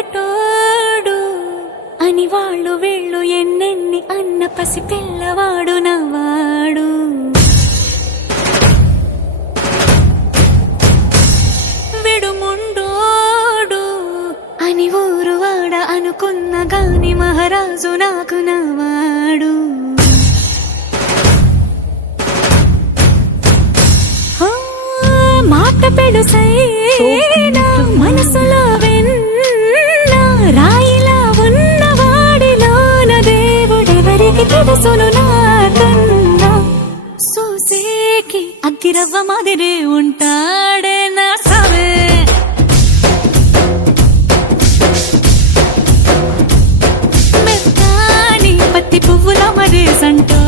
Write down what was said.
మొగటోడు అని వాళ్ళు వీళ్ళు ఎన్నెన్ని అన్న పసి పిల్లవాడు నవాడు. విడుముండోడు అని ఊరు వాడ అనుకున్న గాని మహారాజు నాకు నవాడు. మాట పెడుసైనా మనసులో వెన్న రాయిలా ఉన్నవాడిలోన దేవుడెవరికి తెలుసును నాకన్నా. సూసేకి అగ్గిరవ్వ మాదిరే ఉంటాడే నా సవే. మెత్తాని పత్తి పువ్వుల మరే సంటో